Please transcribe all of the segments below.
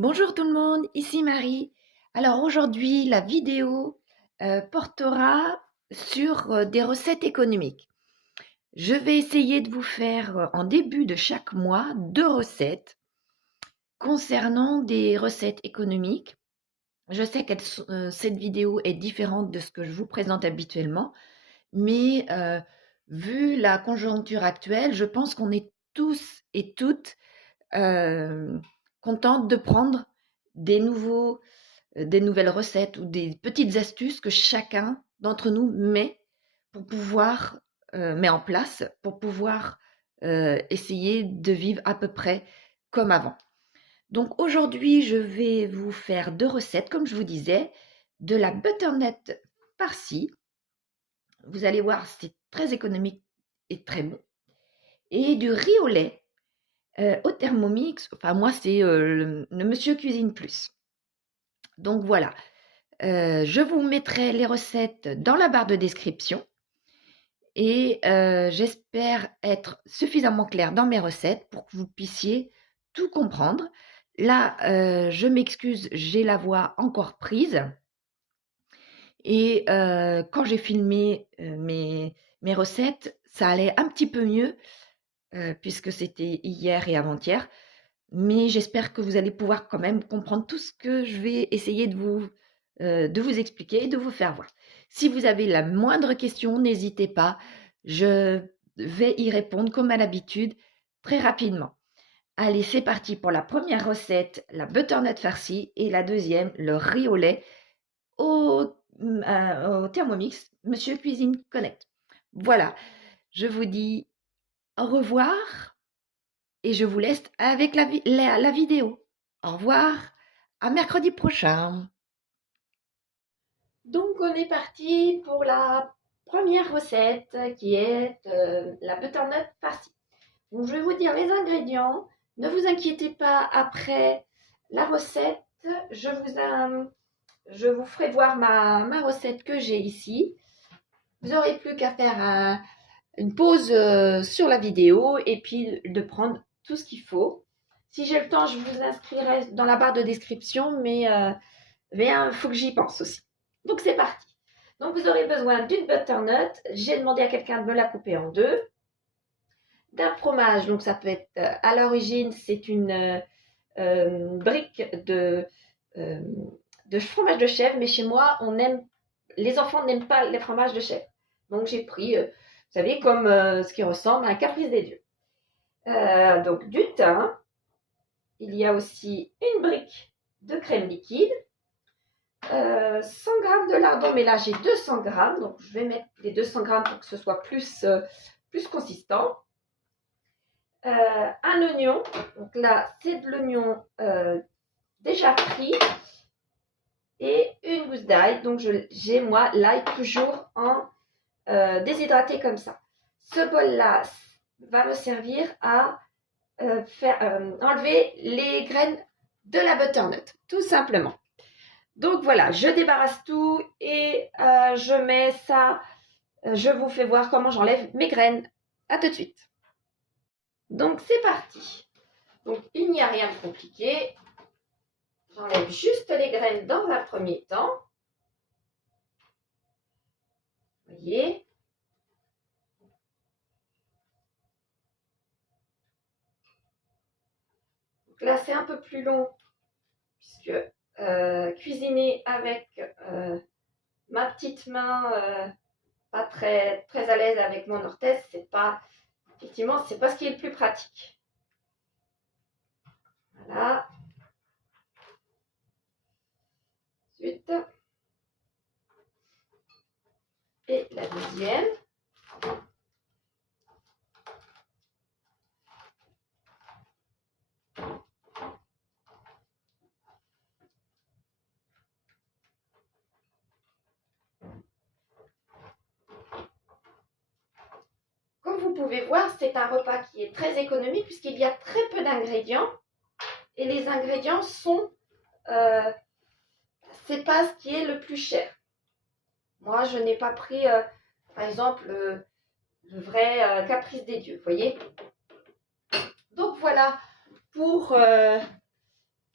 Bonjour tout le monde, ici Marie. Alors aujourd'hui, la vidéo portera sur des recettes économiques. Je vais essayer de vous faire en début de chaque mois 2 recettes concernant des recettes économiques. Je sais que cette vidéo est différente de ce que je vous présente habituellement, mais vu la conjoncture actuelle, je pense qu'on est tous et toutes contentes de prendre des nouvelles recettes ou des petites astuces que chacun d'entre nous met en place pour pouvoir essayer de vivre à peu près comme avant. Donc aujourd'hui, je vais vous faire 2 recettes, comme je vous disais, de la butternut farcie. Vous allez voir, c'est très économique et très bon. Et du riz au lait au Thermomix. Enfin, moi, c'est le Monsieur Cuisine Plus. Donc voilà, je vous mettrai les recettes dans la barre de description et j'espère être suffisamment claire dans mes recettes pour que vous puissiez tout comprendre. Là, je m'excuse, j'ai la voix encore prise et quand j'ai filmé mes recettes, ça allait un petit peu mieux puisque c'était hier et avant-hier. Mais j'espère que vous allez pouvoir quand même comprendre tout ce que je vais essayer de vous expliquer et de vous faire voir. Si vous avez la moindre question, n'hésitez pas, je vais y répondre comme à l'habitude très rapidement. Allez, c'est parti pour la première recette, la butternut farcie, et la deuxième, le riz au lait au Thermomix, Monsieur Cuisine Connect. Voilà, je vous dis au revoir et je vous laisse avec la vidéo. Au revoir, à mercredi prochain. Donc on est parti pour la première recette qui est la butternut farcie. Donc je vais vous dire les ingrédients. Ne vous inquiétez pas, après la recette, je vous ferai voir ma recette que j'ai ici. Vous n'aurez plus qu'à faire une pause sur la vidéo et puis de prendre tout ce qu'il faut. Si j'ai le temps, je vous inscrirai dans la barre de description, mais il faut que j'y pense aussi. Donc c'est parti. Donc vous aurez besoin d'une butternut. J'ai demandé à quelqu'un de me la couper en deux. D'un fromage, donc ça peut être à l'origine, c'est une brique de fromage de chèvre, mais chez moi, les enfants n'aiment pas les fromages de chèvre. Donc j'ai pris, vous savez, comme ce qui ressemble à un caprice des dieux. Donc du thym, il y a aussi une brique de crème liquide, 100 g de lardon, mais là j'ai 200 g, donc je vais mettre les 200 g pour que ce soit plus consistant. Un oignon, donc là c'est de l'oignon déjà frit, et une gousse d'ail. Donc j'ai moi l'ail toujours en déshydraté comme ça. Ce bol là va me servir à enlever les graines de la butternut, tout simplement. Donc voilà, je débarrasse tout et je mets ça. Je vous fais voir comment j'enlève mes graines. À tout de suite. Donc c'est parti. Donc il n'y a rien de compliqué. J'enlève juste les graines dans un premier temps. Vous voyez. Donc là c'est un peu plus long puisque cuisiner avec ma petite main pas très à l'aise avec mon orthèse, effectivement, c'est pas ce qui est le plus pratique. Voilà. Ensuite, et la deuxième. Comme vous pouvez voir, c'est un repas qui est très économique puisqu'il y a très peu d'ingrédients et les ingrédients sont, c'est pas ce qui est le plus cher. Moi, je n'ai pas pris, par exemple, le vrai caprice des dieux, vous voyez. Donc voilà pour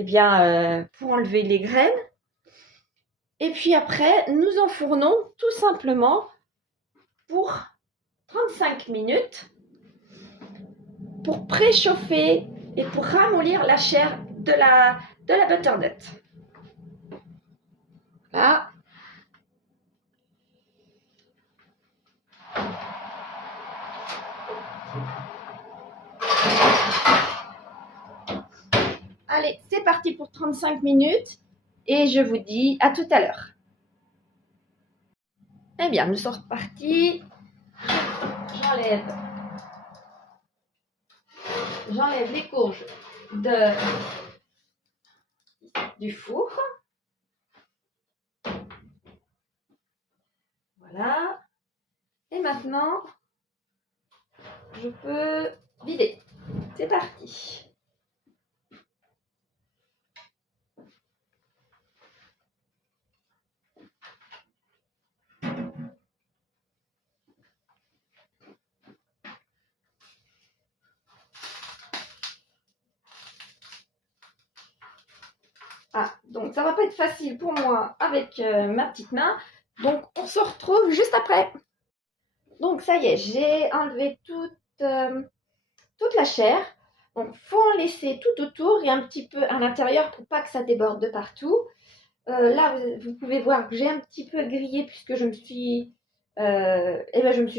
eh bien, pour enlever les graines. Et puis après, nous enfournons tout simplement pour 35 minutes pour préchauffer et pour ramollir la chair de la butternut. Là. Allez, c'est parti pour 35 minutes et je vous dis à tout à l'heure. Eh bien, nous sommes repartis. J'enlève les courges du four. Voilà. Et maintenant, je peux vider. C'est parti. Ah, donc ça va pas être facile pour moi avec ma petite main. Donc on se retrouve juste après. Donc ça y est, j'ai enlevé toute la chair. Donc faut en laisser tout autour et un petit peu à l'intérieur pour pas que ça déborde de partout. Là, vous pouvez voir que j'ai un petit peu grillé puisque je me suis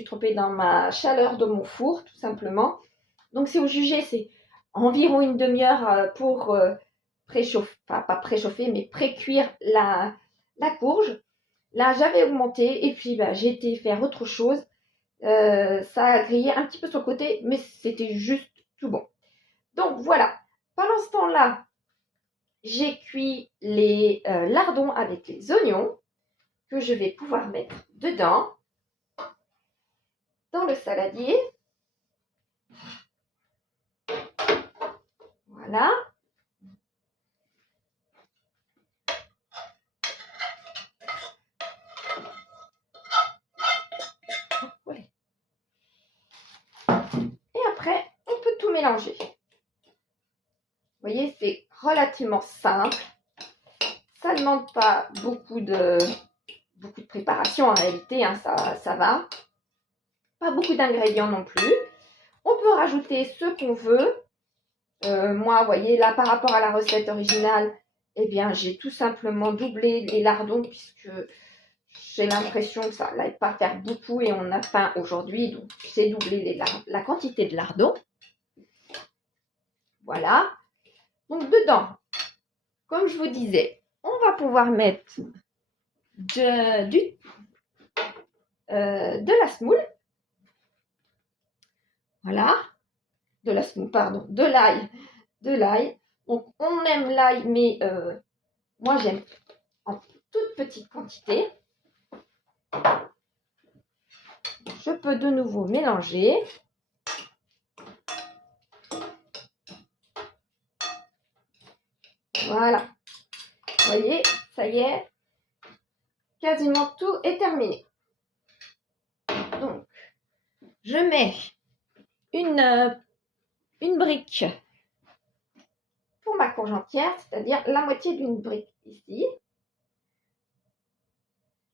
trompée dans ma chaleur de mon four, tout simplement. Donc c'est au jugé, c'est environ une demi-heure pour préchauffer, enfin pas préchauffer, mais pré-cuire la courge. Là, j'avais augmenté et puis j'ai été faire autre chose. Ça a grillé un petit peu sur le côté, mais c'était juste tout bon. Donc voilà, pendant ce temps-là, j'ai cuit les lardons avec les oignons que je vais pouvoir mettre dedans, dans le saladier. Voilà. Et après, on peut tout mélanger. Vous voyez, c'est relativement simple. Ça ne demande pas beaucoup de préparation en réalité, hein, ça va. Pas beaucoup d'ingrédients non plus. On peut rajouter ce qu'on veut. Moi, vous voyez, là, par rapport à la recette originale, eh bien, j'ai tout simplement doublé les lardons puisque j'ai l'impression que ça n'allait pas faire beaucoup et on a faim aujourd'hui. Donc, j'ai doublé la quantité de lardons. Voilà. Donc, dedans, comme je vous disais, on va pouvoir mettre de la semoule. Voilà. De la semoule, pardon. De l'ail. De l'ail. Donc, on aime l'ail, mais moi, j'aime en toute petite quantité. Je peux de nouveau mélanger. Voilà. Vous voyez, ça y est. Quasiment tout est terminé. Donc, je mets une brique pour ma courge entière, c'est-à-dire la moitié d'une brique ici.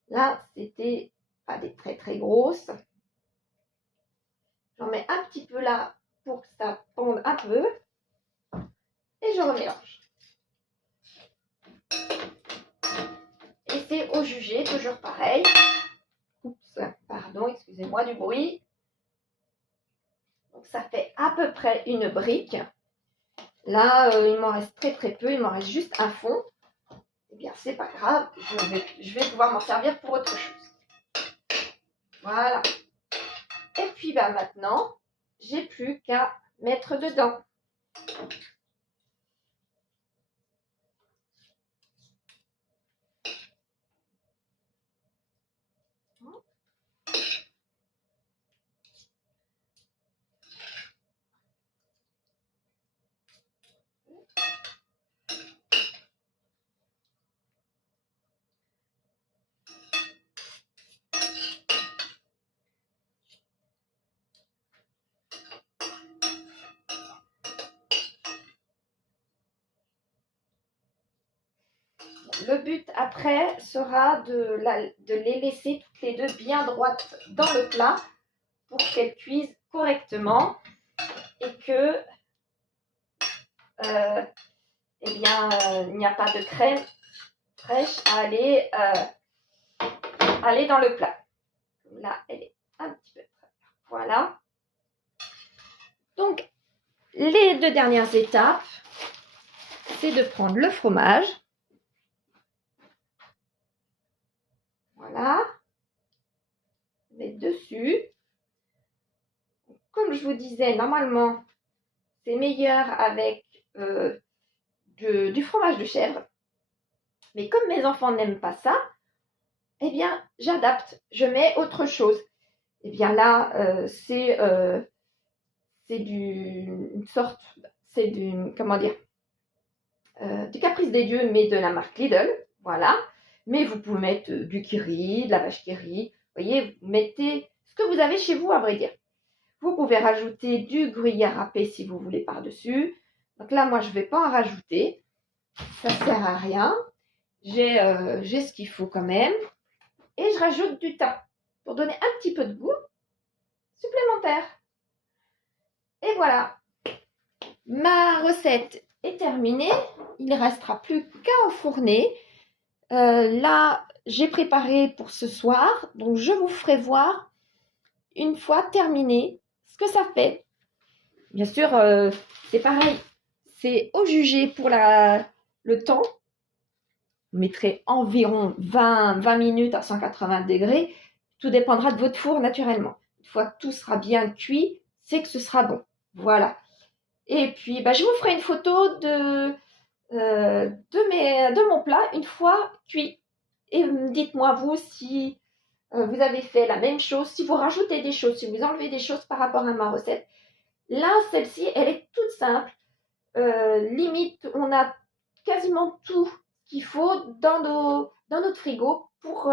Là, c'était pas des très très grosses. J'en mets un petit peu là pour que ça fonde un peu. Et je remélange. Et c'est au jugé, toujours pareil. Oups, pardon, excusez-moi du bruit. Donc ça fait à peu près une brique. Là, il m'en reste très très peu, il m'en reste juste un fond. Eh bien, c'est pas grave, je vais pouvoir m'en servir pour autre chose. Voilà. Et puis maintenant, j'ai plus qu'à mettre dedans. Le but après sera de les laisser toutes les deux bien droites dans le plat pour qu'elles cuisent correctement et que il n'y a pas de crème fraîche à aller dans le plat. Là, elle est un petit peu. Voilà. Donc, les 2 dernières étapes, c'est de prendre le fromage. Voilà. Mettre dessus. Comme je vous disais, normalement, c'est meilleur avec du fromage de chèvre. Mais comme mes enfants n'aiment pas ça, eh bien, j'adapte. Je mets autre chose. Eh bien là, c'est une sorte, c'est comment dire, du Caprice des dieux, mais de la marque Lidl. Voilà. Mais vous pouvez mettre du Kiri, de la vache Kiri. Vous voyez, vous mettez ce que vous avez chez vous, à vrai dire. Vous pouvez rajouter du gruyère râpé si vous voulez par-dessus. Donc là, moi, je ne vais pas en rajouter. Ça ne sert à rien. J'ai ce qu'il faut quand même. Et je rajoute du thym pour donner un petit peu de goût supplémentaire. Et voilà. Ma recette est terminée. Il ne restera plus qu'à enfourner. Là, j'ai préparé pour ce soir. Donc, je vous ferai voir une fois terminé ce que ça fait. Bien sûr, c'est pareil. C'est au jugé pour le temps. Vous mettrez environ 20 minutes à 180 degrés. Tout dépendra de votre four naturellement. Une fois que tout sera bien cuit, c'est que ce sera bon. Voilà. Et puis, je vous ferai une photo de mon plat une fois cuit. Et dites-moi vous si vous avez fait la même chose, si vous rajoutez des choses, si vous enlevez des choses par rapport à ma recette. Là, celle-ci, elle est toute simple. Limite, on a quasiment tout qu'il faut dans notre frigo pour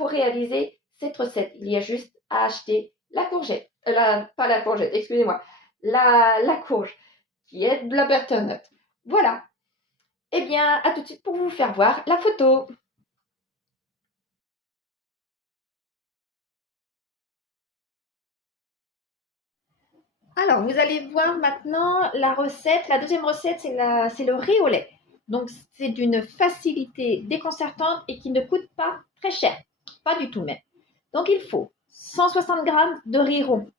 réaliser cette recette. Il y a juste à acheter la courgette. Pas la courgette, excusez-moi. La courge, qui est de la butternut. Voilà. Eh bien, à tout de suite pour vous faire voir la photo. Alors, vous allez voir maintenant la recette. La deuxième recette, c'est le riz au lait. Donc, c'est d'une facilité déconcertante et qui ne coûte pas très cher. Pas du tout même. Donc, il faut 160 g de riz rond.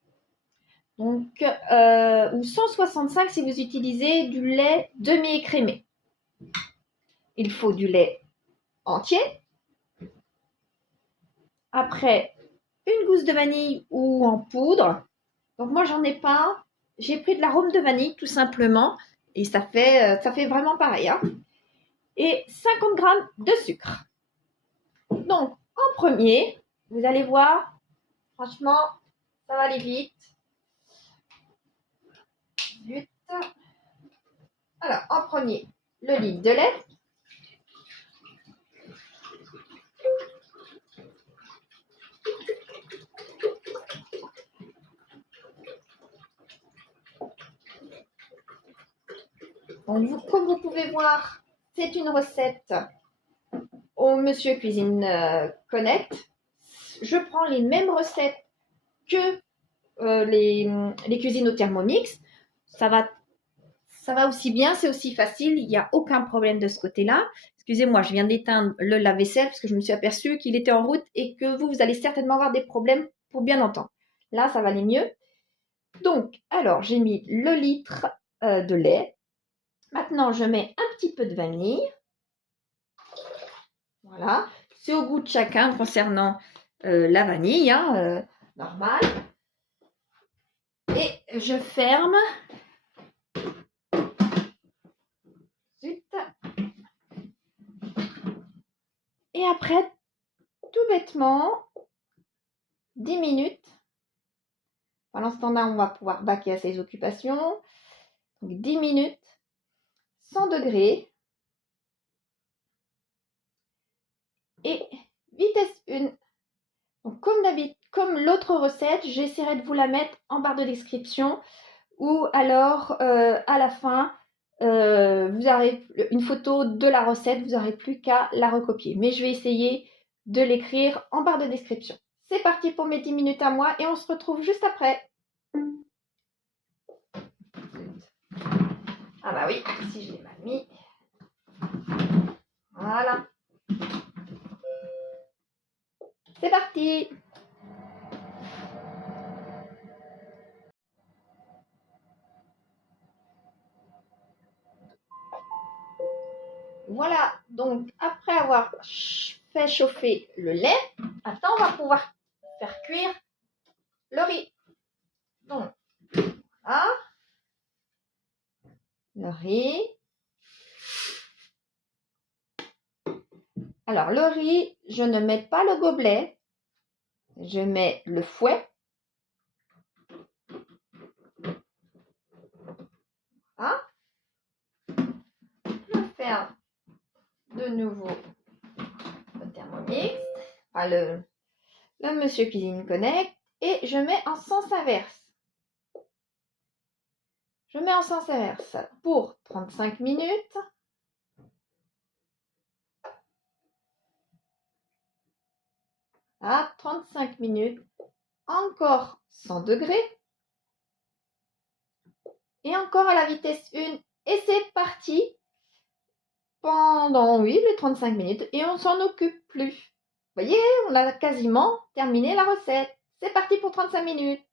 Donc, ou 165 si vous utilisez du lait demi-écrémé. Il faut du lait entier. Après, une gousse de vanille ou en poudre. Donc moi, j'en ai pas. J'ai pris de l'arôme de vanille tout simplement. Et ça fait vraiment pareil. Hein. Et 50 g de sucre. Donc, en premier, vous allez voir, franchement, ça va aller vite. Vite. Alors, en premier, le litre de lait. Donc, comme vous pouvez voir, c'est une recette au Monsieur Cuisine Connect. Je prends les mêmes recettes que les cuisines au Thermomix. Ça va aussi bien, c'est aussi facile, il n'y a aucun problème de ce côté-là. Excusez-moi, je viens d'éteindre le lave-vaisselle parce que je me suis aperçue qu'il était en route et que vous allez certainement avoir des problèmes pour bien entendre. Là, ça va aller mieux. Donc, alors, j'ai mis le litre de lait. Maintenant, je mets un petit peu de vanille. Voilà. C'est au goût de chacun concernant la vanille, hein, normal. Et je ferme. Et après, tout bêtement, 10 minutes. Pendant ce temps-là, on va pouvoir baquer à ses occupations. Donc 10 minutes, 100 degrés. Et vitesse 1. Donc comme l'autre recette, j'essaierai de vous la mettre en barre de description ou alors à la fin vous aurez une photo de la recette, vous n'aurez plus qu'à la recopier. Mais je vais essayer de l'écrire en barre de description. C'est parti pour mes 10 minutes à moi et on se retrouve juste après. Ah bah oui, si je l'ai mal mis. Voilà. C'est parti. Voilà, donc après avoir fait chauffer le lait, maintenant on va pouvoir faire cuire le riz. Donc, voilà, le riz. Alors, le riz, je ne mets pas le gobelet, je mets le fouet. Voilà. Je vais faire de nouveau le Thermomix, enfin le Monsieur Cuisine Connect, et je mets en sens inverse. Je mets en sens inverse pour 35 minutes. À 35 minutes, encore 100 degrés. Et encore à la vitesse 1. Et c'est parti pendant, oui, les 35 minutes. Et on s'en occupe plus. Vous voyez, on a quasiment terminé la recette. C'est parti pour 35 minutes.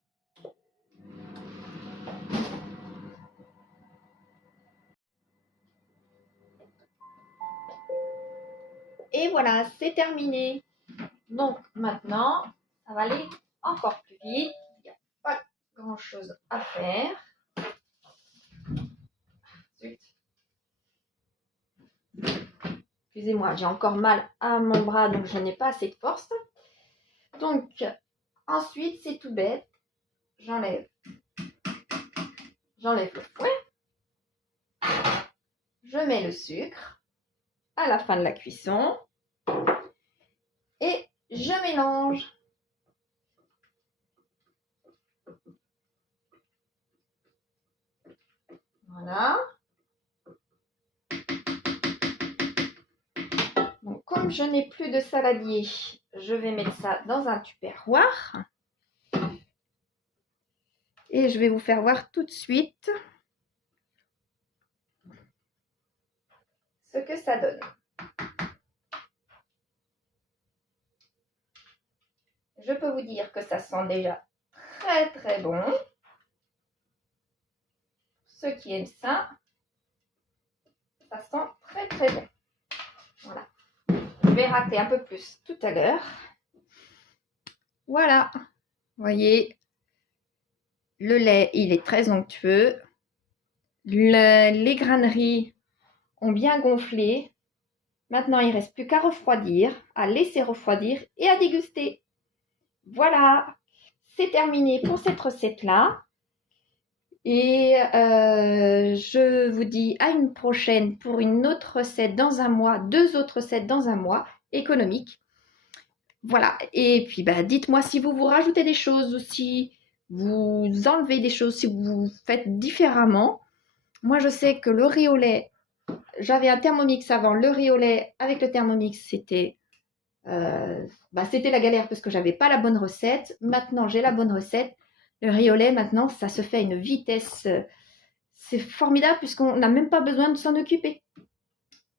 Et voilà, c'est terminé. Donc maintenant, ça va aller encore plus vite. Il n'y a pas grand chose à faire. Zut. Excusez-moi, j'ai encore mal à mon bras, donc je n'ai pas assez de force. Donc, ensuite, c'est tout bête. J'enlève le fouet. Je mets le sucre à la fin de la cuisson. Et je mélange. Voilà. Donc, comme je n'ai plus de saladier, je vais mettre ça dans un tupperware. Et je vais vous faire voir tout de suite ce que ça donne. Je peux vous dire que ça sent déjà très très bon. Ceux qui aiment ça, ça sent très très bon. Voilà. Je vais râper un peu plus tout à l'heure. Voilà. Vous voyez, le lait, il est très onctueux. Les graineries ont bien gonflé. Maintenant, il ne reste plus qu'à refroidir, à laisser refroidir et à déguster. Voilà, c'est terminé pour cette recette-là. Et je vous dis à une prochaine pour une autre recette dans un mois, 2 autres recettes dans un mois, économiques. Voilà, et puis dites-moi si vous rajoutez des choses ou si vous enlevez des choses, si vous faites différemment. Moi, je sais que le riz au lait, j'avais un Thermomix avant. Le riz au lait avec le Thermomix, c'était la galère parce que j'avais pas la bonne recette. Maintenant, j'ai la bonne recette. Le riz au lait, maintenant, ça se fait à une vitesse. C'est formidable puisqu'on n'a même pas besoin de s'en occuper.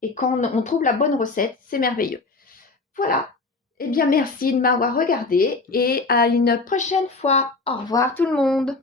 Et quand on trouve la bonne recette, c'est merveilleux. Voilà. Eh bien, merci de m'avoir regardé et à une prochaine fois. Au revoir tout le monde.